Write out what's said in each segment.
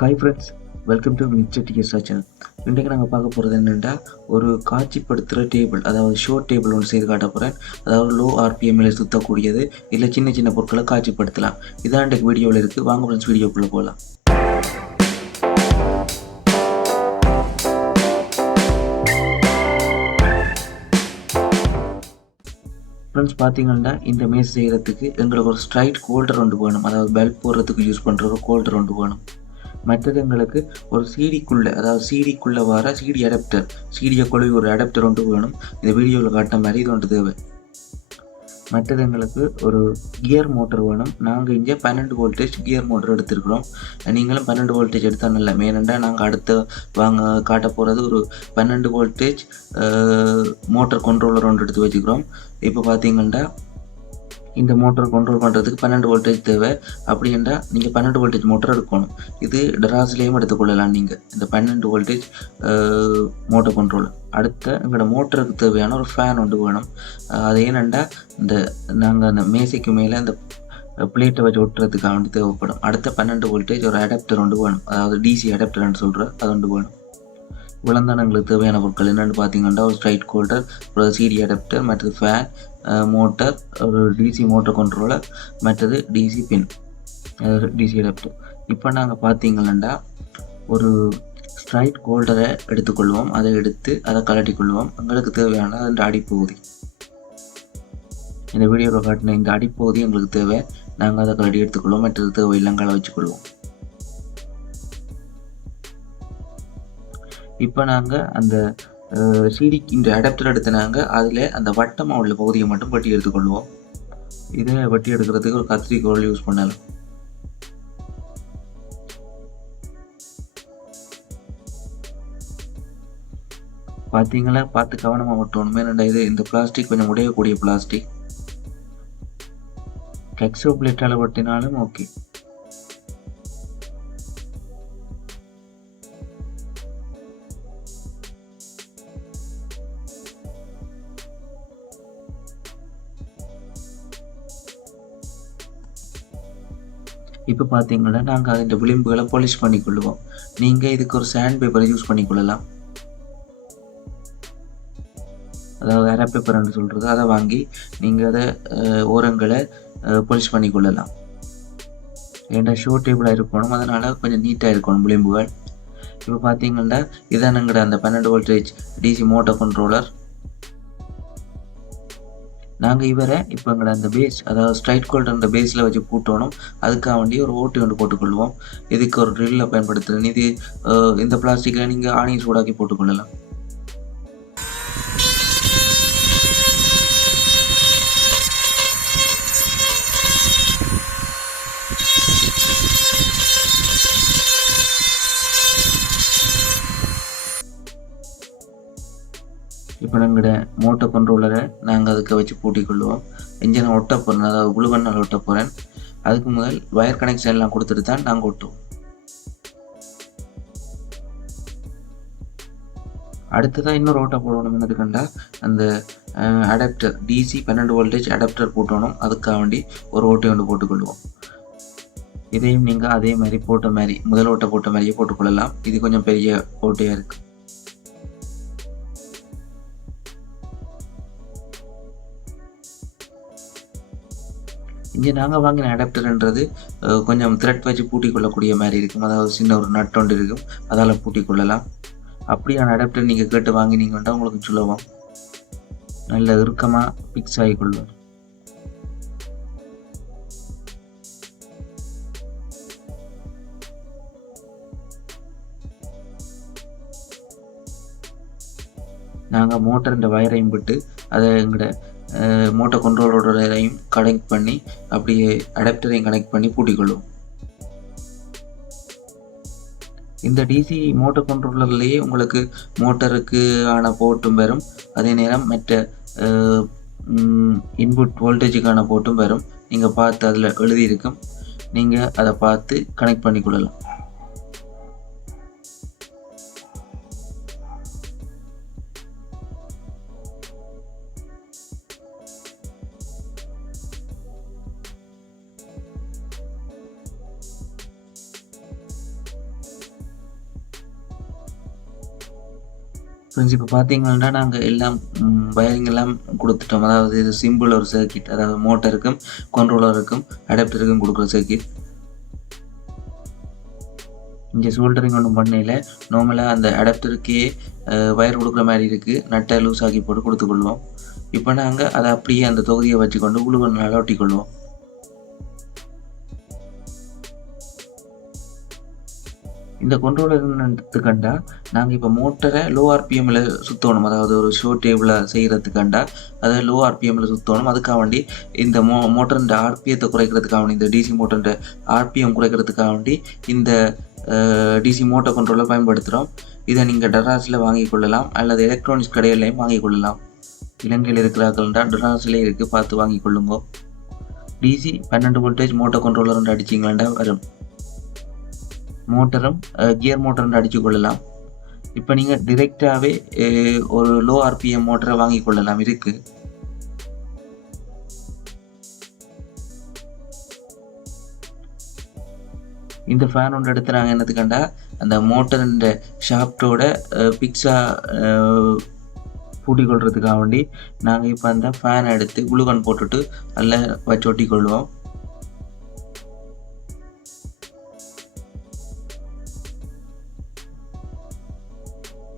Hi friends, welcome to mister DS channel. இன்றைக்கு நாங்கள் பார்க்க போகிறது என்னென்னா, ஒரு காட்சிப்படுத்துகிற டேபிள், அதாவது ஷோ டேபிள் ஒன்று செய்து காட்ட போகிறேன். அதாவது லோ ஆர்பிஎம்மில் சுற்றக்கூடியது, இல்லை சின்ன சின்ன பொருட்களை காட்சிப்படுத்தலாம். இதான் இன்றைக்கு வீடியோவில் இருக்குது. வாங்க ஃப்ரெண்ட்ஸ், வீடியோக்குள்ளே போகலாம். ஃப்ரெண்ட்ஸ், பார்த்தீங்கன்னா இந்த மேஸ் செய்கிறதுக்கு எங்களுக்கு ஒரு ஸ்ட்ரைட் ஹோல்டர் ஒன்று வேணும். அதாவது பல்ப் போடுறதுக்கு யூஸ் பண்ணுற ஒரு ஹோல்டர் ஒன்று வேணும். மற்றது எங்களுக்கு ஒரு சிடிக்குள்ளே, அதாவது சிடிக்குள்ளே வர சிடி அடாப்டர், சிடியை கொழுவி ஒரு அடாப்டர் ஒன்று வேணும். இந்த வீடியோவில் காட்டின மாதிரி இது ஒன்று தேவை. மற்றது எங்களுக்கு ஒரு கியர் மோட்டர் வேணும். நாங்கள் இங்கே 12 வோல்டேஜ் கியர் மோட்டர் எடுத்துருக்குறோம். நீங்களும் 12 வோல்டேஜ் எடுத்தால் நல்ல. மெயினண்டா நாங்கள் அடுத்து காட்ட போகிறது ஒரு 12 வோல்டேஜ் மோட்டர் கண்ட்ரோலர் ஒன்று எடுத்து வச்சுக்கிறோம். இப்போ பார்த்தீங்கன்னா இந்த மோட்டர் கண்ட்ரோல் பண்ணுறதுக்கு 12 வோல்டேஜ் தேவை. அப்படின்னா நீங்கள் 12 வோல்டேஜ் மோட்டர் எடுக்கணும். இது டராஸ்லேயும் எடுத்துக்கொள்ளலாம் நீங்கள் இந்த 12 வோல்டேஜ் மோட்டர் கண்ட்ரோல். அடுத்த எங்களோட மோட்டருக்கு தேவையான ஒரு ஃபேன் ஒன்று வேணும். அது ஏனெண்டா நாங்கள் அந்த மேசைக்கு மேலே அந்த பிளேட்டை வச்சு ஒட்டுறதுக்காக வேண்டி தேவைப்படும். அடுத்த 12 வோல்டேஜ் ஒரு அடாப்டர் ஒன்று வேணும். அதாவது டிசி அடாப்டர்னு சொல்கிறேன், அது ஒன்று வேணும். இவ்வளோதான் எங்களுக்கு தேவையான பொருட்கள். என்னென்னு பார்த்தீங்கன்னா ஒரு ஸ்ட்ரைட் ஹோல்டர், ஒரு சிடி அடாப்டர், மற்றது ஃபேன், மோட்டர், ஒரு டிசி மோட்டர் கண்ட்ரோலர், மற்றது டிசி பின், டிசி அடாப்டர். இப்போ நாங்கள் பார்த்தீங்கன்னா ஒரு ஸ்ட்ரைட் ஹோல்டரை எடுத்துக்கொள்வோம். அதை எடுத்து அதை கலட்டி கொள்வோம். எங்களுக்கு தேவையான அந்த அடிப்பகுதி, இந்த வீடியோவில் காட்டின இந்த அடிப்பகுதி எங்களுக்கு தேவை. நாங்கள் அதை கலட்டி எடுத்துக்கொள்வோம். மற்றது தேவை இல்லங்களை வச்சுக்கொள்வோம். இப்போ நாங்கள் அந்த சிடி இந்த அடாப்டர் எடுத்துனாங்க, அதில் அந்த வட்டமாக உள்ள பகுதியை மட்டும் வெட்டி எடுத்துக்கொள்வோம். இதை வெட்டி எடுக்கிறதுக்கு ஒரு கத்திரிக்கோல் யூஸ் பண்ணலாம். பார்த்தீங்களா, பார்த்து கவனமாக வெட்டணும். ஏன்னா இது இந்த பிளாஸ்டிக் கொஞ்சம் உடையக்கூடிய பிளாஸ்டிக். கெக்ஸோ பிளேட்டால் வெட்டினாலும் ஓகே. இப்போ பார்த்தீங்கன்னா நாங்கள் அதிൻ്റെ விளிம்புகளை பாலிஷ் பண்ணிக்கொள்ளுவோம். நீங்கள் இதுக்கு ஒரு சாண்ட் பேப்பரை யூஸ் பண்ணிக்கொள்ளலாம். அதாவது அரை பேப்பர்னு சொல்கிறது, அதை வாங்கி நீங்கள் அதை ஓரங்களை பாலிஷ் பண்ணிக்கொள்ளலாம். ஏன்னா ஷோ டேபிளாக இருக்கணும், அதனால் கொஞ்சம் நீட்டாக இருக்கணும் விளிம்புகள். இப்போ பார்த்தீங்கன்னா இதான் எங்களோட அந்த 12 வோல்டேஜ் டிசி மோட்டர் கண்ட்ரோலர். நாங்கள் இவரை இப்போ எங்களோட அந்த பேஸ், அதாவது ஸ்ட்ரைட் ஹோல்டர் அந்த பேஸில் வச்சு பூட்டணும். அதுக்காக வேண்டி ஒரு ஓட்டி ஒன்று போட்டுக்கொள்வோம். இதுக்கு ஒரு ட்ரில்லை பயன்படுத்துகிறேன். இது இந்த பிளாஸ்டிக்கில் நீங்கள் ஆணியை சூடாக்கி போட்டுக்கொள்ளலாம். இப்போ எங்களோட மோட்டர் கண்ட்ரோலரை நாங்கள் அதுக்கு வச்சு பூட்டிக்கொள்வோம். இன்ஜினை ஒட்ட போகிறேன், அதாவது குளுகண்ணால் ஒட்ட போகிறேன். அதுக்கு முதல் வயர் கனெக்ஷன் எல்லாம் கொடுத்துட்டு தான் நாங்கள் ஒட்டுவோம். அடுத்ததான் இன்னொரு ஓட்டை போடணும். என்னது கண்டா அந்த அடாப்டர், டிசி 12 வோல்டேஜ் அடாப்டர் போட்டணும். அதுக்காக வேண்டி ஒரு ஓட்டை ஒன்று போட்டுக்கொள்வோம். இதையும் நீங்கள் அதே மாதிரி போட்ட மாதிரி, முதல் ஓட்டை போட்ட மாதிரியே போட்டுக்கொள்ளலாம். இது கொஞ்சம் பெரிய ஓட்டையாக இருக்குது. இங்கே நாங்கள் வாங்கின அடாப்டர்ன்றது கொஞ்சம் த்ரெட் வச்சு பூட்டிக்கொள்ளக்கூடிய மாதிரி இருக்கும். அதாவது சின்ன ஒரு நட் ஒன்று இருக்கும், அதால் பூட்டிக்கொள்ளலாம். அப்படியான அடாப்டர் நீங்கள் கேட்டு வாங்கினீங்கன்னா உங்களுக்கு சுலபம், நல்ல இறுக்கமாக ஃபிக்ஸ் ஆகிக்கொள்ளும். நாங்கள் மோட்டர் இந்த வயரையும் விட்டு அதை எங்களோட மோட்டர் கண்ட்ரோலரையும் கனெக்ட் பண்ணி அப்படியே அடாப்டரையும் கனெக்ட் பண்ணி பூட்டிக்கொள்ளும். இந்த டிசி மோட்டர் கண்ட்ரோலர்லேயே உங்களுக்கு மோட்டருக்கு ஆன போர்ட்டும் வரும். அதே நேரம் மற்ற இன்புட் வோல்டேஜுக்கான போர்ட்டும் வரும். நீங்கள் பார்த்து அதில் எழுதியிருக்கும், நீங்கள் அதை பார்த்து கனெக்ட் பண்ணிக்கொள்ளலாம். ஃப்ரெண்ட்ஸ் இப்போ பார்த்தீங்கன்னா நாங்கள் எல்லாம் வயரிங் எல்லாம் கொடுத்துட்டோம். அதாவது இது சிம்பிள் ஒரு சர்க்கிட், அதாவது மோட்டருக்கும் கண்ட்ரோலருக்கும் அடாப்டருக்கும் கொடுக்குற சர்க்கிட். இங்கே சோல்டரிங் ஒன்றும் பண்ணல. நார்மலாக அந்த அடாப்டருக்கே வயர் கொடுக்குற மாதிரி இருக்குது. நட்டை லூஸ் ஆக்கி போட்டு கொடுத்துக்கொள்வோம். இப்போ நாங்கள் அதை அப்படியே அந்த தொகுதியை வச்சுக்கொண்டு குளுவனால் ஒட்டிக்கொள்வோம். இந்த கண்ட்ரோலர் எடுத்துக்கண்டா நாங்கள் இப்போ மோட்டரை லோ ஆர்பிஎம்மில் சுற்றணும். அதாவது ஒரு ஷோ டேபிளை செய்கிறதுக்காண்டா அதை லோ ஆர்பிஎம்மில் சுற்றணும். அதுக்காக வேண்டி இந்த மோட்டருன்ற ஆர்பிஎத்தை குறைக்கிறதுக்காக வேண்டி, இந்த டிசி மோட்டருன்ற ஆர்பிஎம் குறைக்கிறதுக்காக வேண்டி இந்த டிசி மோட்டர் கண்ட்ரோலர் பயன்படுத்துகிறோம். இதை நீங்கள் டராஸில் வாங்கி கொள்ளலாம் அல்லது எலக்ட்ரானிக்ஸ் கடையிலையும் வாங்கி கொள்ளலாம். இலங்கையில் இருக்கிறார்கள்ன்றா டராஸிலே இருக்குது, பார்த்து வாங்கி கொள்ளுங்க. டிசி 12 வோல்டேஜ் மோட்டர் கண்ட்ரோலர் அடிச்சிங்களாண்டா வரும். மோட்டரும் கியர் மோட்டர் அடித்து கொள்ளலாம். இப்போ நீங்கள் டிரெக்டாகவே ஒரு லோ ஆர்பிஎம் மோட்டரை வாங்கி கொள்ளலாம் இருக்கு. இந்த ஃபேன் ஒன்று எடுத்து நாங்கள் என்னத்துக்கண்டா அந்த மோட்டருன்ற ஷாப்டோட பிக்ஸாக பூட்டி கொள்றதுக்காக வேண்டி நாங்கள் இப்போ அந்த ஃபேனை எடுத்து குளுகன் போட்டுட்டு அதில் வச்சு ஒட்டி கொள்வோம்.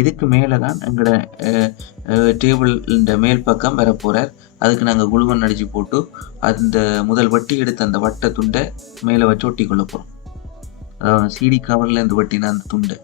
இதுக்கு மேலே தான் எங்களோட டேபிள் இந்த மேல் பக்கம் வர போகிறார். அதுக்கு நாங்கள் குளுவன் அடித்து போட்டு அந்த முதல் வட்டி எடுத்து அந்த வட்டை துண்டை மேலே வச்சு ஒட்டி கொள்ள போகிறோம். அதாவது சிடி கவரில் இருந்து வட்டினா அந்த துண்டை.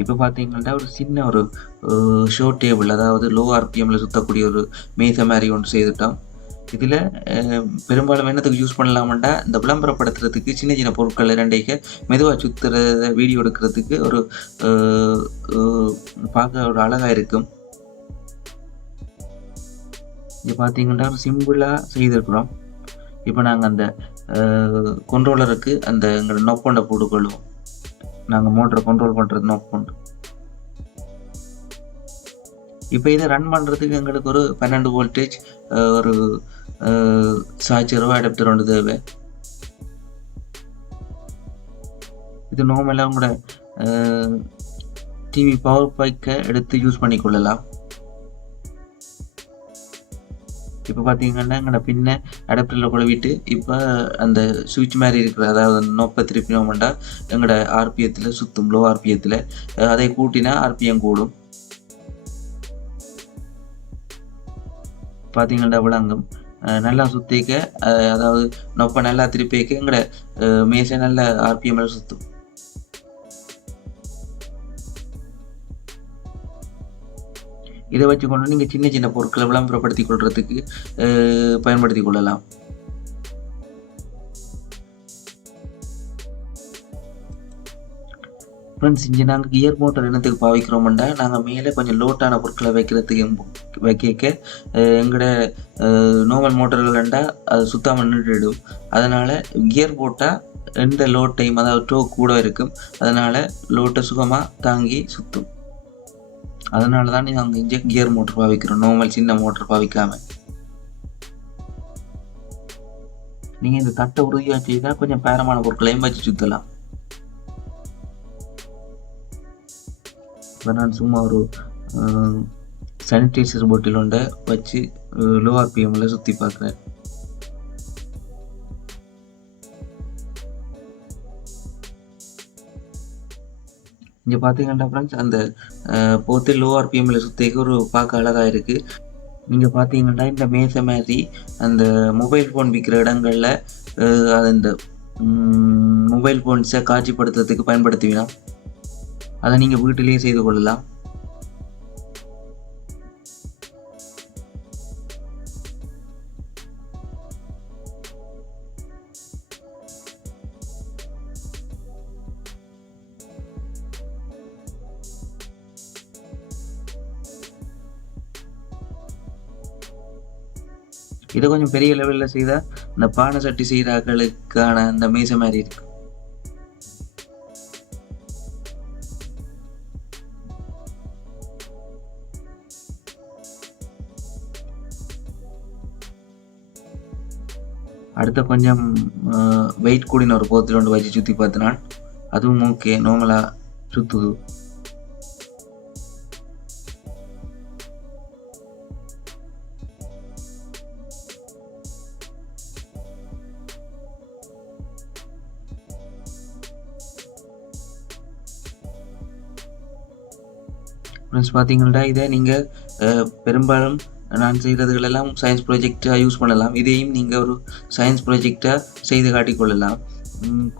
இப்போ பார்த்தீங்கன்னா ஒரு சின்ன ஒரு ஷோ டேபிள், அதாவது லோ ஆர்பிஎம்மில் சுற்றக்கூடிய ஒரு மேசை மாதிரி ஒன்று செய்துட்டோம். இதில் பெரும்பாலும் என்னத்துக்கு யூஸ் பண்ணலாமண்டா இந்த விளம்பரப்படுத்துறதுக்கு சின்ன சின்ன பொருட்கள் ரெண்டைக்கு மெதுவாக சுற்றுறத வீடியோ எடுக்கிறதுக்கு ஒரு பார்க்க ஒரு அழகாக இருக்கும். இங்கே பார்த்தீங்கன்னா சிம்பிளாக செய்திருக்கிறோம். இப்போ நாங்கள் அந்த கண்ட்ரோலருக்கு அந்த எங்களோட நோப்பொண்டை போட்டுக்கொள்வோம். நாங்கள் மோட்டரை கண்ட்ரோல் பண்ணுறது நோப்பொண்டு. இப்போ இதை ரன் பண்ணுறதுக்கு எங்களுக்கு ஒரு 12 வோல்டேஜ் ஒரு சார்ஜரோ அடாப்டர் ஒன்று தேவை. இது நார்மலாக உங்களோட டிவி பவர் பேக்கை எடுத்து யூஸ் பண்ணி கொள்ளலாம். இப்போ பார்த்தீங்கன்னா எங்களோட பின்ன அடாப்டரில் குழவிட்டு இப்போ அந்த சுவிட்ச் மாதிரி இருக்கிற, அதாவது நோப்பை திருப்பினோம்னா எங்களோட ஆர்பிஎத்தில் சுற்றும். லோ ஆர்பிஎத்தில் அதை கூட்டினா ஆர்பிஎம் கூடும். பார்த்தீங்கன்னா விளங்கும் நல்லா சுற்றிக்க, அதாவது நொப்பை நல்லா திருப்பிக்க எங்களோட மேசை நல்ல ஆர்பிஎம்மில் சுற்றும். இதை வச்சு கொண்டு நீங்கள் சின்ன சின்ன பொருட்களை விளம்பரப்படுத்தி கொள்றதுக்கு பயன்படுத்தி கொள்ளலாம். ஃப்ரெண்ட்ஸ், இங்கே நாங்கள் கியர் மோட்டர் என்னத்துக்கு பாவிக்கிறோம்னா நாங்கள் மேலே கொஞ்சம் லோட்டான பொருட்களை வைக்க எங்களோட நார்மல் மோட்டர்கள்ண்டா அது சுத்தாமல் நின்றுடும். அதனால் கியர் போட்டால் எந்த லோட் டைம், அதாவது டோ கூட இருக்கும். அதனால் லோட்டை சுகமாக தாங்கி சுற்றும். அதனால தான் நாங்கள் இங்கே கியர் மோட்டர் பாவிக்கிறோம், நார்மல் சின்ன மோட்டர் பாவிக்காமல். நீங்கள் இந்த தட்டை உறுதியாக செய்தால் கொஞ்சம் பேரமான பொருட்களையும் வச்சு சுற்றலாம். இப்போ நான் சும்மா ஒரு சானிடைசர் பாட்டில் ஒன்றை வச்சு லோ ஆர்பிஎம்மில் சுற்றி பார்க்குறேன். இங்கே பார்த்தீங்கன்னா ஃப்ரெண்ட்ஸ், அந்த போத்து லோ ஆர்பிஎம்மில் சுற்றிக்கு ஒரு பார்க்க அழகாக இருக்குது. நீங்கள் பார்த்தீங்கன்னா இந்த மேசை மாதிரி அந்த மொபைல் ஃபோன் விற்கிற இடங்களில் அது இந்த மொபைல் ஃபோன்ஸை காட்சிப்படுத்துறதுக்கு பயன்படுத்துவீங்கன்னா அதை நீங்கள் வீட்டிலேயே செய்து கொள்ளலாம். இதை கொஞ்சம் பெரிய லெவலில் செய்தால் இந்த பானை சட்டி செய்கிறார்களுக்கான அந்த மேசை மாதிரி இருக்கு. அடுத்த கொஞ்சம் வெயிட் கூடின ஒரு போத்தில் ஒன்று வச்சு சுற்றி பார்த்தினால் அதுவும் ஓகே, நார்மலாக சுற்றுது. ஃப்ரெண்ட்ஸ் பார்த்தீங்கன்னா இதை நீங்கள் பெரும்பாலும் நான் செய்கிறதுகளெல்லாம் சயின்ஸ் ப்ராஜெக்டாக யூஸ் பண்ணலாம். இதையும் நீங்கள் ஒரு சயின்ஸ் ப்ராஜெக்டாக செய்து காட்டிக்கொள்ளலாம்.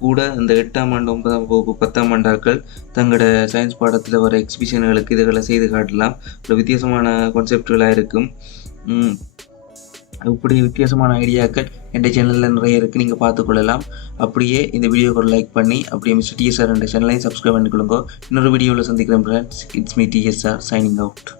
கூட இந்த 8ஆம் ஆண்டு 9ஆம் வகுப்பு 10ஆம் ஆண்டாக்கள் தங்களோட சயின்ஸ் பாடத்தில் வர எக்ஸிபிஷன்களுக்கு இதுகளை செய்து காட்டலாம். ஒரு வித்தியாசமான கான்செப்டுகளாக இருக்கும். இப்படி வித்தியாசமான ஐடியாக்கள் என் சேனலில் நிறைய இருக்குது, நீங்கள் பார்த்துக்கொள்ளலாம். அப்படியே இந்த வீடியோக்கு ஒரு லைக் பண்ணி அப்படியே மிஸ்டர் டிஎஸ்ஆர் என்ற சேனலையும் சப்ஸ்கிரைப் பண்ணிக்கொள்ளுங்க. இன்னொரு வீடியோவில் சந்திக்கிறேன் friends. It's me DSR signing out.